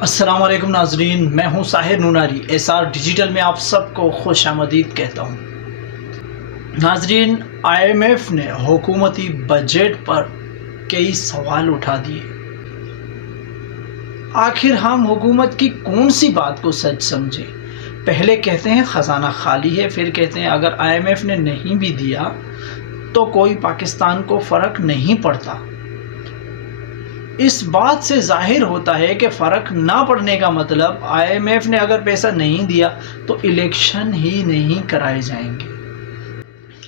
السلام علیکم ناظرین، میں ہوں ساحر نوناری۔ SR ڈیجیٹل میں آپ سب کو خوش آمدید کہتا ہوں۔ ناظرین، IMF نے حکومتی بجٹ پر کئی سوال اٹھا دیے۔ آخر ہم حکومت کی کون سی بات کو سچ سمجھیں؟ پہلے کہتے ہیں خزانہ خالی ہے، پھر کہتے ہیں اگر IMF نے نہیں بھی دیا تو کوئی پاکستان کو فرق نہیں پڑتا۔ اس بات سے ظاہر ہوتا ہے کہ فرق نہ پڑنے کا مطلب IMF نے اگر پیسہ نہیں دیا تو الیکشن ہی نہیں کرائے جائیں گے۔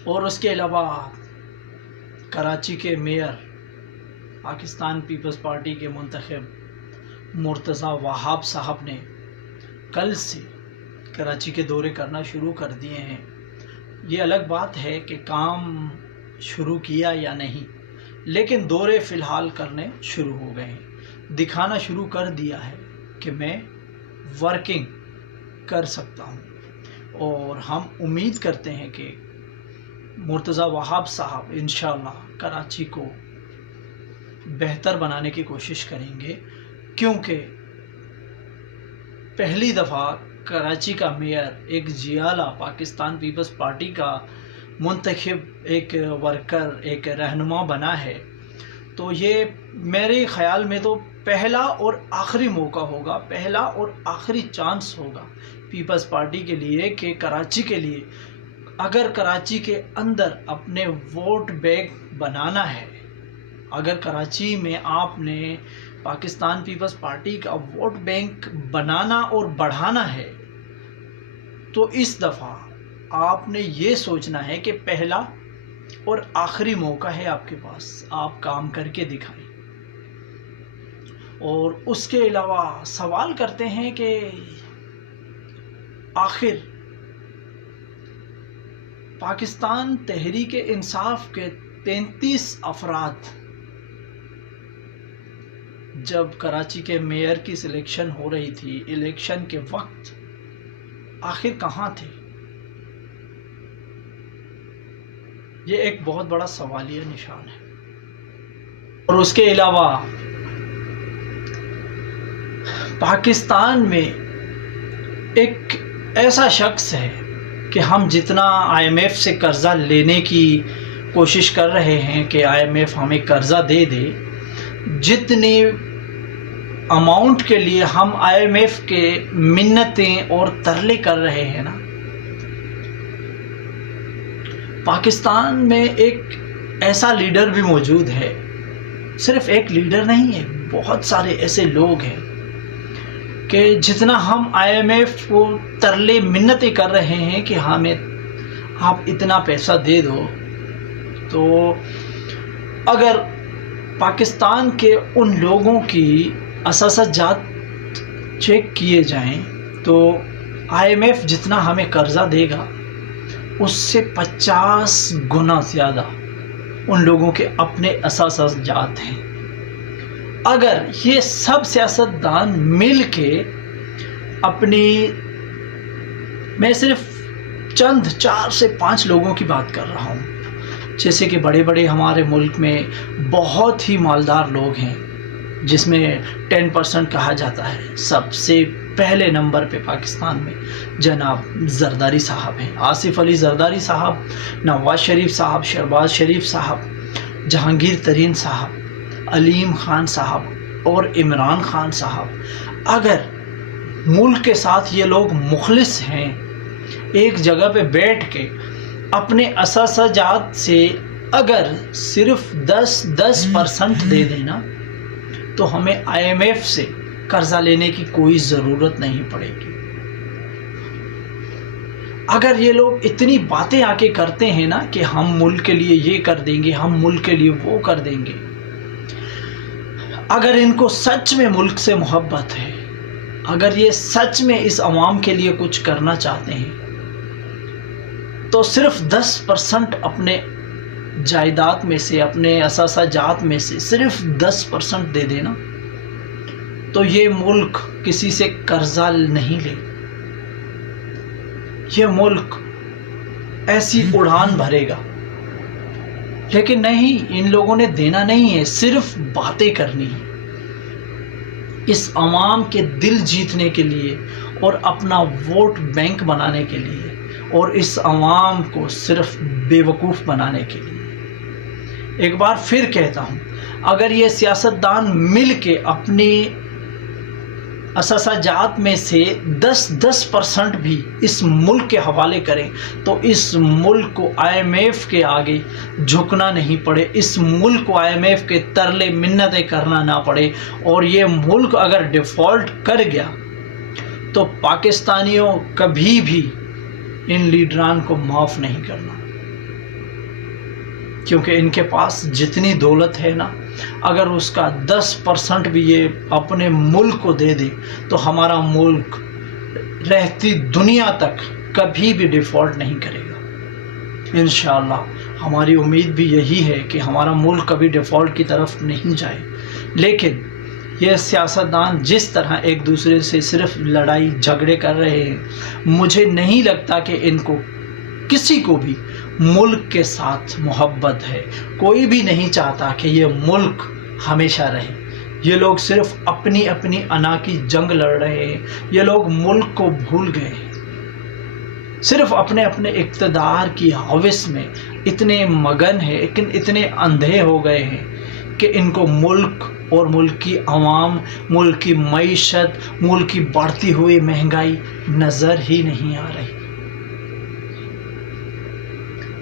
اور اس کے علاوہ کراچی کے میئر پاکستان پیپلز پارٹی کے منتخب مرتضیٰ وہاب صاحب نے کل سے کراچی کے دورے کرنا شروع کر دیے ہیں۔ یہ الگ بات ہے کہ کام شروع کیا یا نہیں، لیکن دورے فی الحال کرنے شروع ہو گئے ہیں۔ دکھانا شروع کر دیا ہے کہ میں ورکنگ کر سکتا ہوں، اور ہم امید کرتے ہیں کہ مرتضیٰ وہاب صاحب انشاءاللہ کراچی کو بہتر بنانے کی کوشش کریں گے، کیونکہ پہلی دفعہ کراچی کا میئر ایک جیالہ پاکستان پیپلز پارٹی کا منتخب ایک ورکر، ایک رہنما بنا ہے، تو یہ میرے خیال میں تو پہلا اور آخری موقع ہوگا، پہلا اور آخری چانس ہوگا پیپلز پارٹی کے لیے کہ کراچی کے لیے اگر کراچی کے اندر اپنے ووٹ بینک بنانا ہے، اگر کراچی میں آپ نے پاکستان پیپلز پارٹی کا ووٹ بینک بنانا اور بڑھانا ہے، تو اس دفعہ آپ نے یہ سوچنا ہے کہ پہلا اور آخری موقع ہے آپ کے پاس، آپ کام کر کے دکھائیں۔ اور اس کے علاوہ سوال کرتے ہیں کہ آخر پاکستان تحریک انصاف کے 33 افراد جب کراچی کے میئر کی سلیکشن ہو رہی تھی، الیکشن کے وقت آخر کہاں تھے؟ یہ ایک بہت بڑا سوالیہ نشان ہے۔ اور اس کے علاوہ پاکستان میں ایک ایسا شخص ہے کہ ہم جتنا IMF سے قرضہ لینے کی کوشش کر رہے ہیں کہ IMF ہمیں قرضہ دے دے، جتنی اماؤنٹ کے لیے ہم IMF کے منتیں اور ترلے کر رہے ہیں نا، پاکستان میں ایک ایسا لیڈر بھی موجود ہے، صرف ایک لیڈر نہیں ہے، بہت سارے ایسے لوگ ہیں کہ جتنا ہم IMF کو ترلے منتیں کر رہے ہیں کہ ہمیں آپ اتنا پیسہ دے دو، تو اگر پاکستان کے ان لوگوں کی اثاثہ جات چیک کیے جائیں تو IMF جتنا ہمیں قرضہ دے گا اس سے 50 گنا زیادہ ان لوگوں کے اپنے اثاثہ جات ہیں۔ اگر یہ سب سیاستدان مل کے اپنی، میں صرف چند 4 سے 5 لوگوں کی بات کر رہا ہوں، جیسے کہ بڑے بڑے ہمارے ملک میں بہت ہی مالدار لوگ ہیں، جس میں 10% کہا جاتا ہے، سب سے پہلے نمبر پہ پاکستان میں جناب زرداری صاحب ہیں، آصف علی زرداری صاحب، نواز شریف صاحب، شہباز شریف صاحب، جہانگیر ترین صاحب، علیم خان صاحب اور عمران خان صاحب۔ اگر ملک کے ساتھ یہ لوگ مخلص ہیں، ایک جگہ پہ بیٹھ کے اپنے اثاثہ جات سے اگر صرف 10% دے دینا تو ہمیں IMF سے قرضہ لینے کی کوئی ضرورت نہیں پڑے گی۔ اگر یہ لوگ اتنی باتیں آ کے کرتے ہیں نا کہ ہم ملک کے لیے یہ کر دیں گے، ہم ملک کے لیے وہ کر دیں گے، اگر ان کو سچ میں ملک سے محبت ہے، اگر یہ سچ میں اس عوام کے لیے کچھ کرنا چاہتے ہیں، تو صرف 10% اپنے جائیداد میں سے، اپنے اثاثہ جات میں سے صرف 10% دے دینا تو یہ ملک کسی سے قرضہ نہیں لے، یہ ملک ایسی اڑان بھرے گا۔ لیکن نہیں، ان لوگوں نے دینا نہیں ہے، صرف باتیں کرنی ہے۔ اس عوام کے دل جیتنے کے لیے اور اپنا ووٹ بینک بنانے کے لیے اور اس عوام کو صرف بیوقوف بنانے کے لیے۔ ایک بار پھر کہتا ہوں، اگر یہ سیاستدان مل کے اپنی اثاثہ جات میں سے 10% بھی اس ملک کے حوالے کریں تو اس ملک کو IMF کے آگے جھکنا نہیں پڑے، اس ملک کو IMF کے ترلے منتیں کرنا نہ پڑے، اور یہ ملک اگر ڈیفالٹ کر گیا تو پاکستانیوں کبھی بھی ان لیڈران کو معاف نہیں کرنا، کیونکہ ان کے پاس جتنی دولت ہے نا، اگر اس کا 10% بھی یہ اپنے ملک کو دے دے تو ہمارا ملک رہتی دنیا تک کبھی بھی ڈیفالٹ نہیں کرے گا۔ انشاءاللہ ہماری امید بھی یہی ہے کہ ہمارا ملک کبھی ڈیفالٹ کی طرف نہیں جائے، لیکن یہ سیاستدان جس طرح ایک دوسرے سے صرف لڑائی جھگڑے کر رہے ہیں، مجھے نہیں لگتا کہ ان کو کسی کو بھی ملک کے ساتھ محبت ہے۔ کوئی بھی نہیں چاہتا کہ یہ ملک ہمیشہ رہے۔ یہ لوگ صرف اپنی اپنی انا کی جنگ لڑ رہے ہیں، یہ لوگ ملک کو بھول گئے ہیں، صرف اپنے اپنے اقتدار کی ہوس میں اتنے مگن ہیں، لیکن اتنے اندھے ہو گئے ہیں کہ ان کو ملک اور ملک کی عوام، ملک کی معیشت، ملک کی بڑھتی ہوئی مہنگائی نظر ہی نہیں آ رہی۔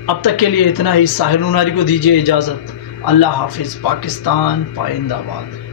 اب تک کے لیے اتنا ہی۔ ساحر نوناری کو دیجیے اجازت۔ اللہ حافظ۔ پاکستان پائندہ باد۔